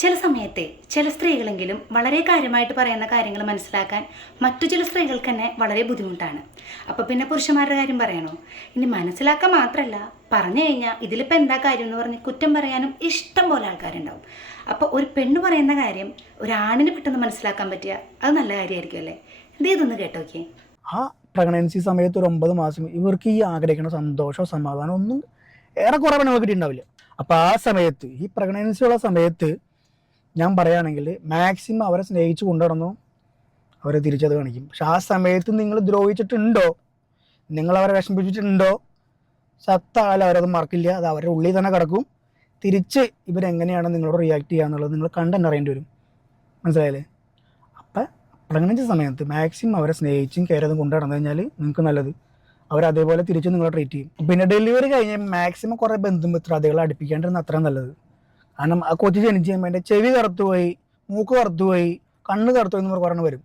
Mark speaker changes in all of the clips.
Speaker 1: ചില സമയത്തെ ചില സ്ത്രീകളെങ്കിലും വളരെ കാര്യമായിട്ട് പറയുന്ന കാര്യങ്ങൾ മനസ്സിലാക്കാൻ മറ്റു ചില സ്ത്രീകൾക്ക് തന്നെ വളരെ ബുദ്ധിമുട്ടാണ്. അപ്പോൾ പിന്നെ പുരുഷന്മാരുടെ കാര്യം പറയണോ? ഇനി മനസ്സിലാക്കാൻ മാത്രമല്ല പറഞ്ഞു കഴിഞ്ഞാൽ ഇതിലിപ്പോൾ എന്താ കാര്യം എന്ന് പറഞ്ഞ് കുറ്റം പറയാനും ഇഷ്ടം പോലെ ആൾക്കാരുണ്ടാവും. അപ്പോൾ ഒരു പെണ്ണ് പറയുന്ന കാര്യം ഒരാണിന് പെട്ടെന്ന് മനസ്സിലാക്കാൻ പറ്റിയ അത് നല്ല കാര്യമായിരിക്കും അല്ലേ? ഇത് ഇതൊന്ന് കേട്ടോക്കേ
Speaker 2: ആ പ്രഗ്നൻസി സമയത്ത് ഒരു ഒമ്പത് മാസം ഇവർക്ക് ഈ ആഗ്രഹിക്കുന്ന സന്തോഷമോ സമാധാനം ഒന്നും ഏറെക്കുറെ പെണ്ണുങ്ങൾക്ക് കിട്ടിയിട്ടുണ്ടാവില്ല അപ്പോൾ ആ സമയത്ത് ഈ പ്രഗ്നൻസി ഉള്ള സമയത്ത് ഞാൻ പറയുകയാണെങ്കിൽ മാക്സിമം അവരെ സ്നേഹിച്ച് കൊണ്ടുനടന്നു അവരെ തിരിച്ചത് കാണിക്കും. പക്ഷെ ആ സമയത്ത് നിങ്ങൾ ദ്രോഹിച്ചിട്ടുണ്ടോ? നിങ്ങൾ അവരെ വിഷമിപ്പിച്ചിട്ടുണ്ടോ? സത്തായാലും അവരത് മറക്കില്ല. അത് അവരുടെ ഉള്ളിൽ തന്നെ കിടക്കും. തിരിച്ച് ഇവരെങ്ങനെയാണ് നിങ്ങളോട് റിയാക്ട് ചെയ്യുക എന്നുള്ളത് നിങ്ങൾ കണ്ടെന്നെ അറിയേണ്ടി വരും. മനസ്സിലായില്ലേ? അപ്പം പ്രഗ്നൻസി സമയത്ത് മാക്സിമം അവരെ സ്നേഹിച്ചും കെയർ ചെയ്തും കൊണ്ടു നടന്നു കഴിഞ്ഞാൽ നിങ്ങൾക്ക് നല്ലത്. അവർ അതേപോലെ തിരിച്ച് നിങ്ങളെ ട്രീറ്റ് ചെയ്യും. പിന്നെ ഡെലിവറി കഴിഞ്ഞാൽ മാക്സിമം കുറേ ബന്ധുമിത്രാദികളെ അടുപ്പിക്കാണ്ടിരുന്ന അത്രയും നല്ലത്. കാരണം ആ കൊച്ചു ജനിച്ച് കഴിയുമ്പോൾ ചെവി കറുത്തുപോയി മൂക്ക് കറുത്തുപോയി കണ്ണ് കറുത്തുപോയി എന്ന് പറഞ്ഞു വരും.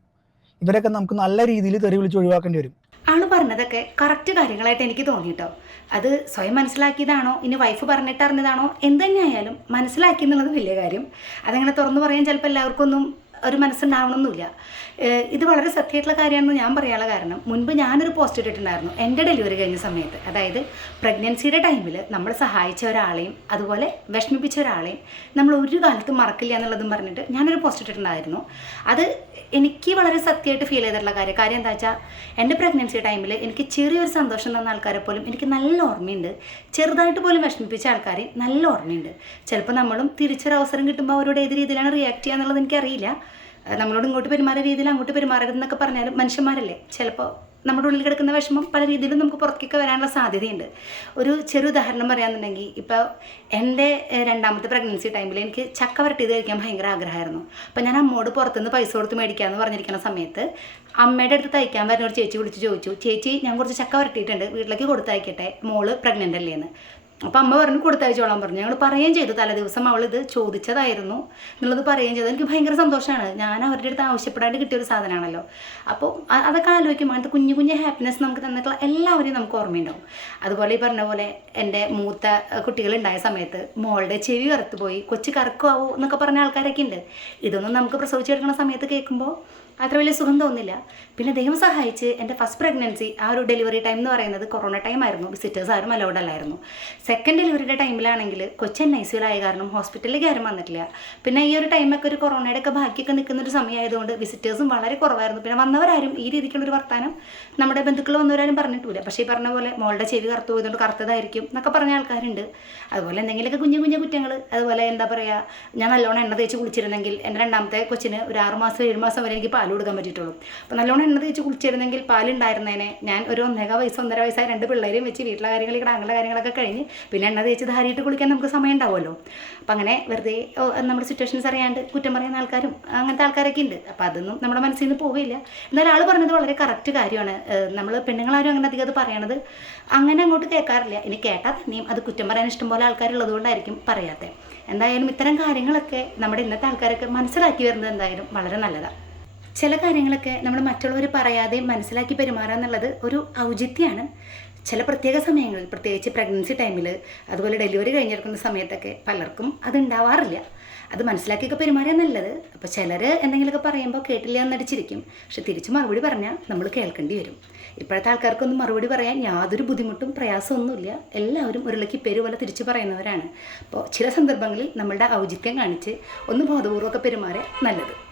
Speaker 2: ഇവരൊക്കെ നമുക്ക് നല്ല രീതിയിൽ തെറി വിളിച്ച് ഒഴിവാക്കേണ്ടി വരും.
Speaker 1: ആണ് പറഞ്ഞതൊക്കെ കറക്റ്റ് കാര്യങ്ങളായിട്ട് എനിക്ക് തോന്നിയിട്ടോ അത് സ്വയം മനസ്സിലാക്കിയതാണോ? ഇനി വൈഫ് പറഞ്ഞിട്ട് അറിഞ്ഞതാണോ? എന്ത് തന്നെയായാലും മനസ്സിലാക്കി എന്നുള്ളത് വലിയ കാര്യം. അതങ്ങനെ തുറന്നു പറയാൻ ചിലപ്പോൾ എല്ലാവർക്കും ഒന്നും ഒരു മനസ്സുണ്ടാവണമെന്നില്ല ഇത് വളരെ സത്യമായിട്ടുള്ള കാര്യമാണെന്ന് ഞാൻ പറയാനുള്ള കാരണം മുൻപ് ഞാനൊരു പോസ്റ്റ് ഇട്ടിട്ടുണ്ടായിരുന്നു എന്റെ ഡെലിവറി കഴിഞ്ഞ സമയത്ത്. അതായത് പ്രഗ്നൻസിയുടെ ടൈമിൽ നമ്മൾ സഹായിച്ച ഒരാളെയും അതുപോലെ വിഷമിപ്പിച്ച ഒരാളെയും നമ്മൾ ഒരു കാലത്തും മറക്കില്ല എന്നുള്ളതും പറഞ്ഞിട്ട് ഞാനൊരു പോസ്റ്റ് ഇട്ടിട്ടുണ്ടായിരുന്നു. അത് എനിക്ക് വളരെ സത്യമായിട്ട് ഫീൽ ചെയ്തിട്ടുള്ള കാര്യം. കാര്യം എന്താ വെച്ചാൽ എന്റെ പ്രഗ്നൻസി ടൈമിൽ എനിക്ക് ചെറിയൊരു സന്തോഷം തന്ന ആൾക്കാരെ പോലും എനിക്ക് നല്ല ഓർമ്മയുണ്ട്. ചെറുതായിട്ട് പോലും വിഷമിപ്പിച്ച ആൾക്കാരെ നല്ല ഓർമ്മയുണ്ട്. ചിലപ്പോൾ നമ്മളും തിരിച്ചൊരു അവസരം കിട്ടുമ്പോൾ അവരോട് ഏത് രീതിയിലാണ് റിയാക്ട് ചെയ്യുക എന്നുള്ളത് എനിക്കറിയില്ല. നമ്മളോട് ഇങ്ങോട്ട് പെരുമാറിയ രീതിയിൽ അങ്ങോട്ട് പെരുമാറരുത് എന്നൊക്കെ പറഞ്ഞാലും മനുഷ്യന്മാരല്ലേ? ചിലപ്പോൾ നമ്മുടെ ഉള്ളിൽ കിടക്കുന്ന വിഷമം പല രീതിയിലും നമുക്ക് പുറത്തേക്ക് വരാനുള്ള സാധ്യതയുണ്ട്. ഒരു ചെറു ഉദാഹരണം പറയാന്നുണ്ടെങ്കിൽ ഇപ്പോൾ എന്റെ രണ്ടാമത്തെ പ്രഗ്നൻസി ടൈമിൽ എനിക്ക് ചക്ക വരട്ടിയത് കഴിക്കാൻ ഭയങ്കര ആഗ്രഹമായിരുന്നു. അപ്പോൾ ഞാൻ അമ്മോട് പുറത്തുനിന്ന് പൈസ കൊടുത്ത് മേടിക്കാമെന്ന് പറഞ്ഞിരിക്കുന്ന സമയത്ത് അമ്മയുടെ അടുത്ത് തയ്ക്കാൻ വരുന്ന ഒരു ചേച്ചി വിളിച്ച് ചോദിച്ചു ചേച്ചി ഞാൻ കുറച്ച് ചക്ക വരട്ടിയിട്ടുണ്ട് വീട്ടിലേക്ക് കൊടുത്തയക്കട്ടെ മോൾ പ്രഗ്നന്റ് അല്ലേ എന്ന് അപ്പം അമ്മ പറഞ്ഞു കൊടുത്തയച്ചോളാൻ പറഞ്ഞു. ഞങ്ങൾ പറയുകയും ചെയ്തു. തലേ ദിവസം അവൾ ഇത് ചോദിച്ചതായിരുന്നു. എന്നുള്ളത് പറയുകയും ചെയ്തു. എനിക്ക് ഭയങ്കര സന്തോഷമാണ് ഞാൻ അവരുടെ അടുത്ത് ആവശ്യപ്പെടാണ്ട് കിട്ടിയൊരു സാധനമാണല്ലോ. അപ്പോൾ അതൊക്കെ ആലോചിക്കുമ്പോൾ അങ്ങനത്തെ കുഞ്ഞു കുഞ്ഞു ഹാപ്പിനെസ് നമുക്ക് തന്നിട്ടുള്ള എല്ലാവരെയും നമുക്ക് ഓർമ്മയുണ്ടാവും. അതുപോലെ ഈ പറഞ്ഞ പോലെ എന്റെ മൂത്ത കുട്ടികളുണ്ടായ സമയത്ത് മോളുടെ ചെവി കറുത്തു പോയി കൊച്ചു കറക്കുമാവോ എന്നൊക്കെ പറഞ്ഞ ആൾക്കാരൊക്കെ ഉണ്ട്. ഇതൊന്നും നമുക്ക് പ്രസവിച്ചെടുക്കുന്ന സമയത്ത് കേൾക്കുമ്പോൾ അത്ര വലിയ സുഖം തോന്നില്ല. പിന്നെ ദൈവം സഹായിച്ച് എന്റെ ഫസ്റ്റ് പ്രഗ്നൻസി ആ ഒരു ഡെലിവറി ടൈം എന്ന് പറയുന്നത് കൊറോണ ടൈം ആയിരുന്നു. വിസിറ്റേഴ്സ് ആരും അലൗഡ് അല്ലായിരുന്നു. സെക്കൻഡ് ഡെലിവറിയുടെ ടൈമിലാണെങ്കിൽ കൊച്ചൻ ഐസിയിലായ കാരണം ഹോസ്പിറ്റലിലേക്ക് ആരും വന്നിട്ടില്ല. പിന്നെ ഈ ഒരു ടൈമൊക്കെ ഒരു കൊറോണയുടെ ഒക്കെ ബാക്കിയൊക്കെ നിൽക്കുന്ന ഒരു സമയമായതുകൊണ്ട് വിസിറ്റേഴ്സും വളരെ കുറവായിരുന്നു. പിന്നെ വന്നവരാരും ഈ രീതിക്കുള്ള ഒരു വർത്താനം നമ്മുടെ ബന്ധുക്കൾ വന്നവരാരും പറഞ്ഞിട്ടില്ല. പക്ഷേ ഈ പറഞ്ഞ പോലെ മോളുടെ ചെവി കറുത്തു പോയതുകൊണ്ട് കറുത്തതായിരിക്കും എന്നൊക്കെ പറഞ്ഞ ആൾക്കാരുണ്ട്. അതുപോലെ എന്തെങ്കിലുമൊക്കെ കുഞ്ഞു കുഞ്ഞു കുറ്റങ്ങൾ അതുപോലെ എന്താ പറയുക ഞാൻ നല്ലോണം എണ്ണ തേച്ച് കുളിച്ചിരുന്നെങ്കിൽ എന്റെ രണ്ടാമത്തെ കൊച്ചിന് ഒരു ആറ് മാസം ഏഴ് മാസം വരെ എനിക്ക് പാൽ കൊടുക്കാൻ പറ്റിയിട്ടുള്ളൂ. അപ്പോൾ നല്ലോണം എണ്ണ തേച്ച് കുളിച്ചിരുന്നെങ്കിൽ പാലുണ്ടായിരുന്നേനെ. ഞാൻ ഒരു ഒന്നേക വയസ്സ് ഒന്നര വയസ്സായ രണ്ട് പിള്ളേരെയും വെച്ച് വീട്ടിലെ കാര്യങ്ങൾ ഇവിടെ അങ്ങനെ കാര്യങ്ങളൊക്കെ കഴിഞ്ഞ് പിന്നെ എണ്ണ തേച്ച് ധാരിയിട്ട് കുളിക്കാൻ നമുക്ക് സമയം ഉണ്ടാവുമല്ലോ അപ്പം അങ്ങനെ വെറുതെ നമ്മുടെ സിറ്റുവേഷൻസ് അറിയാണ്ട് കുറ്റം പറയുന്ന ആൾക്കാരും അങ്ങനത്തെ ആൾക്കാരൊക്കെ ഉണ്ട്. അപ്പോൾ അതൊന്നും നമ്മുടെ മനസ്സിൽ നിന്ന് പോവില്ല. എന്നാൽ ആൾ പറഞ്ഞത് വളരെ കറക്റ്റ് കാര്യമാണ്. നമ്മൾ പെണ്ണുങ്ങളാരും അങ്ങനെ അധികം അത് പറയണത് അങ്ങനെ അങ്ങോട്ട് കേൾക്കാറില്ല. ഇനി കേട്ടാൽ തന്നെയും അത് കുറ്റം പറയാൻ ഇഷ്ടംപോലെ ആൾക്കാരുള്ളത് കൊണ്ടായിരിക്കും പറയാത്തത് എന്തായാലും ഇത്തരം കാര്യങ്ങളൊക്കെ നമ്മുടെ ഇന്നത്തെ ആൾക്കാരൊക്കെ മനസ്സിലാക്കി വരുന്നത് എന്തായാലും വളരെ നല്ലതാണ് ചില കാര്യങ്ങളൊക്കെ നമ്മൾ മറ്റുള്ളവർ പറയാതെ മനസ്സിലാക്കി പെരുമാറുക എന്നുള്ളത് ഒരു ഔചിത്യമാണ്. ചില പ്രത്യേക സമയങ്ങളിൽ പ്രത്യേകിച്ച് പ്രഗ്നൻസി ടൈമിൽ അതുപോലെ ഡെലിവറി കഴിഞ്ഞെടുക്കുന്ന സമയത്തൊക്കെ പലർക്കും അത് ഉണ്ടാവാറില്ല അത് മനസ്സിലാക്കിയൊക്കെ പെരുമാറിയാൽ നല്ലത്. അപ്പോൾ ചിലർ എന്തെങ്കിലുമൊക്കെ പറയുമ്പോൾ കേട്ടില്ല എന്നടിച്ചിരിക്കും. പക്ഷെ തിരിച്ച് മറുപടി പറഞ്ഞാൽ നമ്മൾ കേൾക്കേണ്ടി വരും. ഇപ്പോഴത്തെ ആൾക്കാർക്കൊന്നും മറുപടി പറയാൻ യാതൊരു ബുദ്ധിമുട്ടും പ്രയാസമൊന്നുമില്ല. എല്ലാവരും ഉരുളക്കി പേര് പോലെ തിരിച്ചു പറയുന്നവരാണ്. അപ്പോൾ ചില സന്ദർഭങ്ങളിൽ നമ്മളുടെ ഔചിത്യം കാണിച്ച് ഒന്ന് ബോധപൂർവമൊക്കെ പെരുമാറിയാൽ നല്ലത്.